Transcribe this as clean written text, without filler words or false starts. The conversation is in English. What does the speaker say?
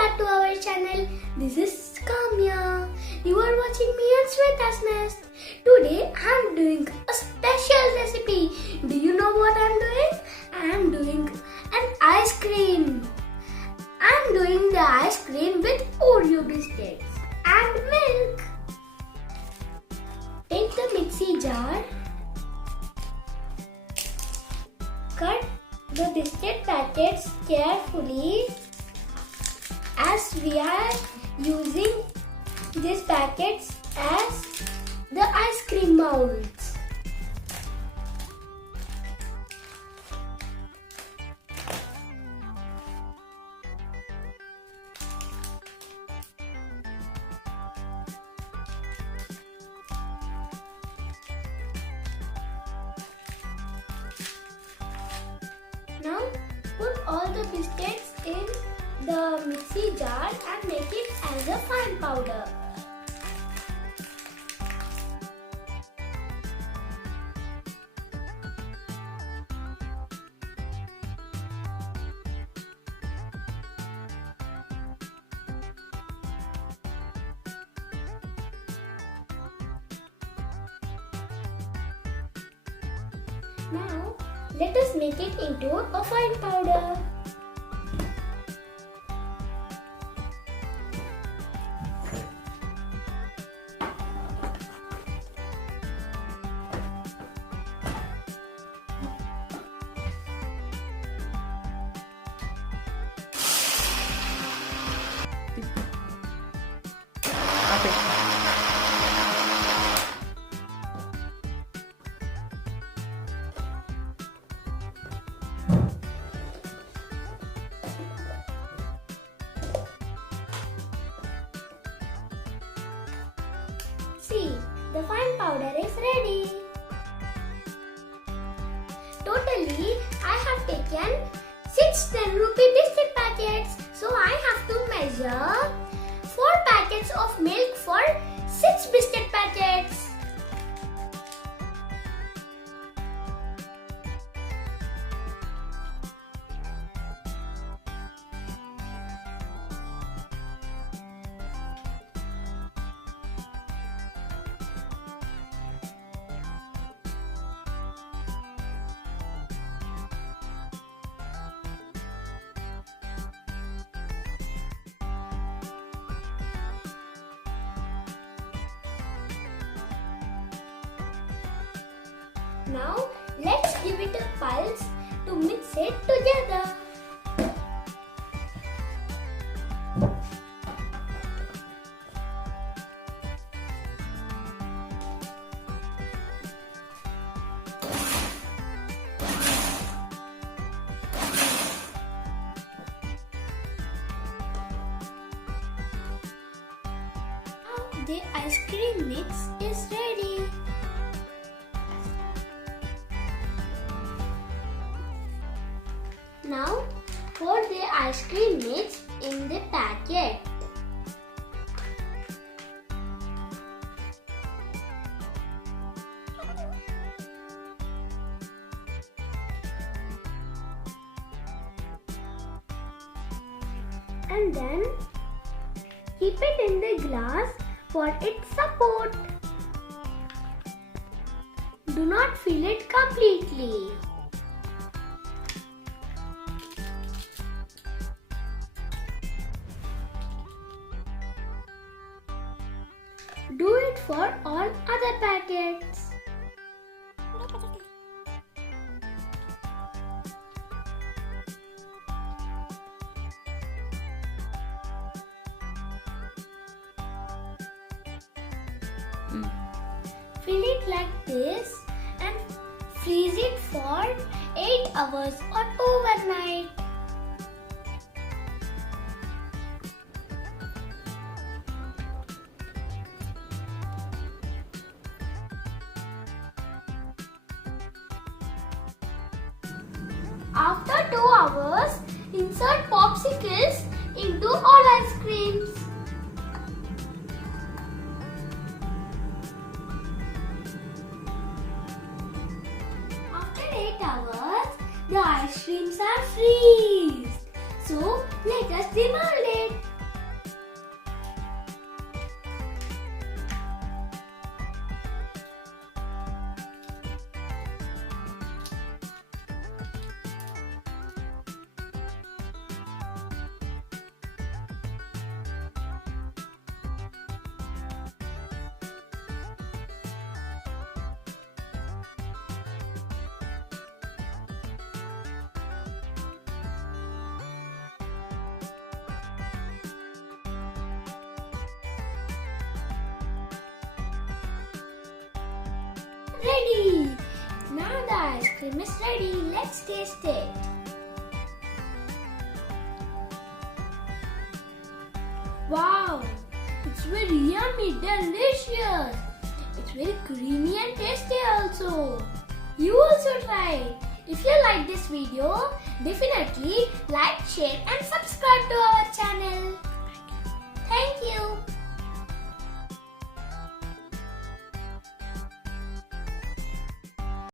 back to our channel. This is Kamya. You are watching me on Sweta's Nest. Today I am doing a special recipe. Do you know what I am doing? I am doing an ice cream. I am doing the ice cream with Oreo biscuits and milk. Take the mixie jar. Cut the biscuit packets carefully, as we are using these packets as the ice cream molds. Now put all the biscuits in the mixie jar and make it as a fine powder. Now let us make it into a fine powder. See, the fine powder is ready. Totally, I have taken 6 10-rupee biscuit packets. So I have to measure 4 packets of milk for 6 biscuit packets. Now let's give it a pulse to mix it together. Now the ice cream mix is ready. Now pour the ice cream mix in the packet. And then keep it in the glass for its support. Do not fill it completely. Do it for all other packets. Fill it like this and freeze it for 8 hours or overnight. After 2 hours, insert popsicles into all ice creams. After 8 hours, the ice creams are freezed. So let us demold it. ready. Now the ice cream is ready. Let's taste it. Wow, it's very yummy, delicious. It's very creamy and tasty also. You also try it. If you like this video, definitely like, share and subscribe to our channel.